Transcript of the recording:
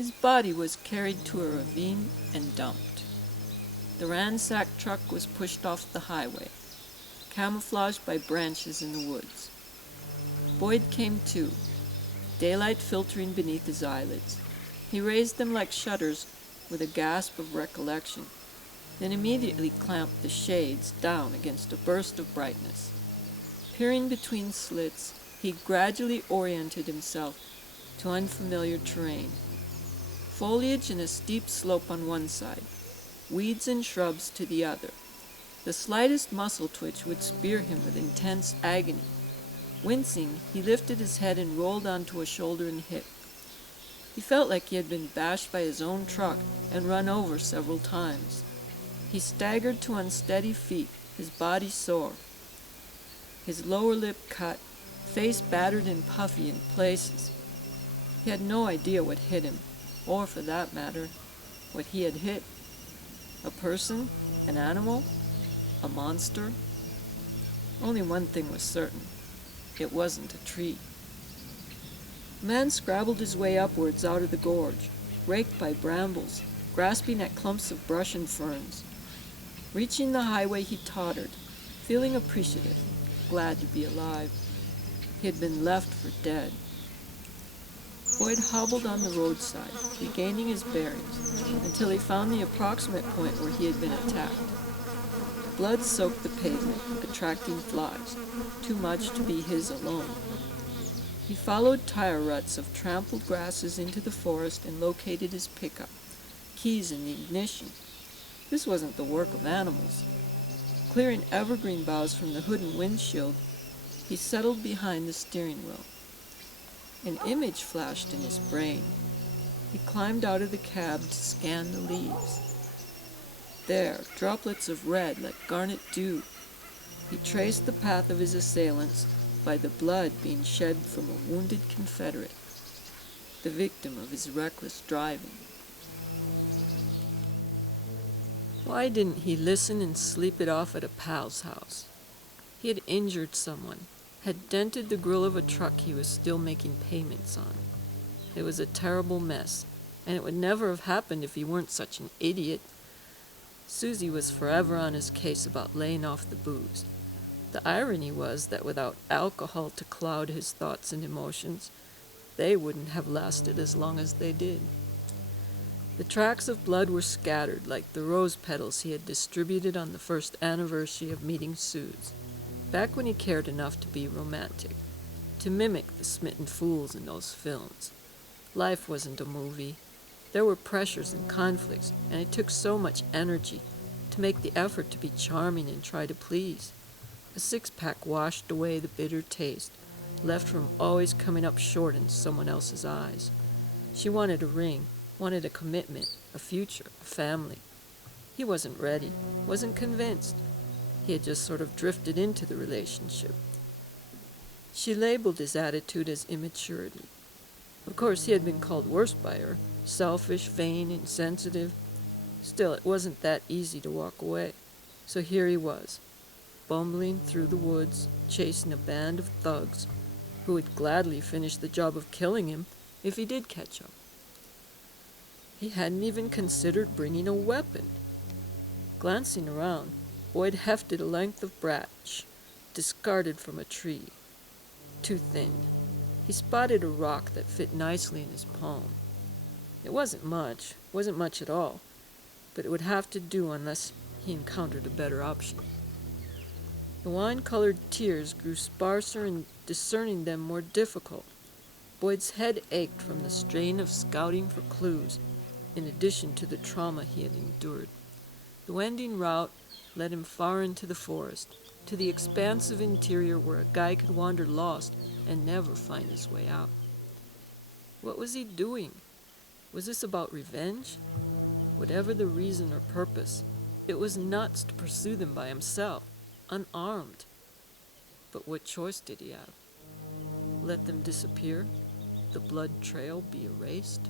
His body was carried to a ravine and dumped. The ransacked truck was pushed off the highway, camouflaged by branches in the woods. Boyd came to, daylight filtering beneath his eyelids. He raised them like shutters with a gasp of recollection, then immediately clamped the shades down against a burst of brightness. Peering between slits, he gradually oriented himself to unfamiliar terrain. Foliage and a steep slope on one side, weeds and shrubs to the other. The slightest muscle twitch would spear him with intense agony. Wincing, he lifted his head and rolled onto a shoulder and hip. He felt like he had been bashed by his own truck and run over several times. He staggered to unsteady feet, his body sore, his lower lip cut, face battered and puffy in places. He had no idea what hit him, or, for that matter, what he had hit. A person? An animal? A monster? Only one thing was certain. It wasn't a tree. The man scrabbled his way upwards out of the gorge, raked by brambles, grasping at clumps of brush and ferns. Reaching the highway, he tottered, feeling appreciative, glad to be alive. He had been left for dead. Boyd hobbled on the roadside, regaining his bearings, until he found the approximate point where he had been attacked. Blood soaked the pavement, attracting flies, too much to be his alone. He followed tire ruts of trampled grasses into the forest and located his pickup, keys in the ignition. This wasn't the work of animals. Clearing evergreen boughs from the hood and windshield, he settled behind the steering wheel. An image flashed in his brain. He climbed out of the cab to scan the leaves. There, droplets of red like garnet dew. He traced the path of his assailants by the blood being shed from a wounded Confederate, the victim of his reckless driving. Why didn't he listen and sleep it off at a pal's house? He had injured someone, had dented the grill of a truck he was still making payments on. It was a terrible mess, and it would never have happened if he weren't such an idiot. Susie was forever on his case about laying off the booze. The irony was that without alcohol to cloud his thoughts and emotions, they wouldn't have lasted as long as they did. The tracks of blood were scattered like the rose petals he had distributed on the first anniversary of meeting Suze, back when he cared enough to be romantic, to mimic the smitten fools in those films. Life wasn't a movie. There were pressures and conflicts, and it took so much energy to make the effort to be charming and try to please. A six-pack washed away the bitter taste, left from always coming up short in someone else's eyes. She wanted a ring, wanted a commitment, a future, a family. He wasn't ready, wasn't convinced. He had just sort of drifted into the relationship. She labeled his attitude as immaturity. Of course, he had been called worse by her, selfish, vain, insensitive. Still, it wasn't that easy to walk away. So here he was, bumbling through the woods, chasing a band of thugs who would gladly finish the job of killing him if he did catch up. He hadn't even considered bringing a weapon. Glancing around, Boyd hefted a length of branch, discarded from a tree. Too thin. He spotted a rock that fit nicely in his palm. It wasn't much at all, but it would have to do unless he encountered a better option. The wine-colored tears grew sparser and discerning them more difficult. Boyd's head ached from the strain of scouting for clues, in addition to the trauma he had endured. The winding route led him far into the forest, to the expansive interior where a guy could wander lost and never find his way out. What was he doing? Was this about revenge? Whatever the reason or purpose, it was nuts to pursue them by himself, unarmed. But what choice did he have? Let them disappear? The blood trail be erased?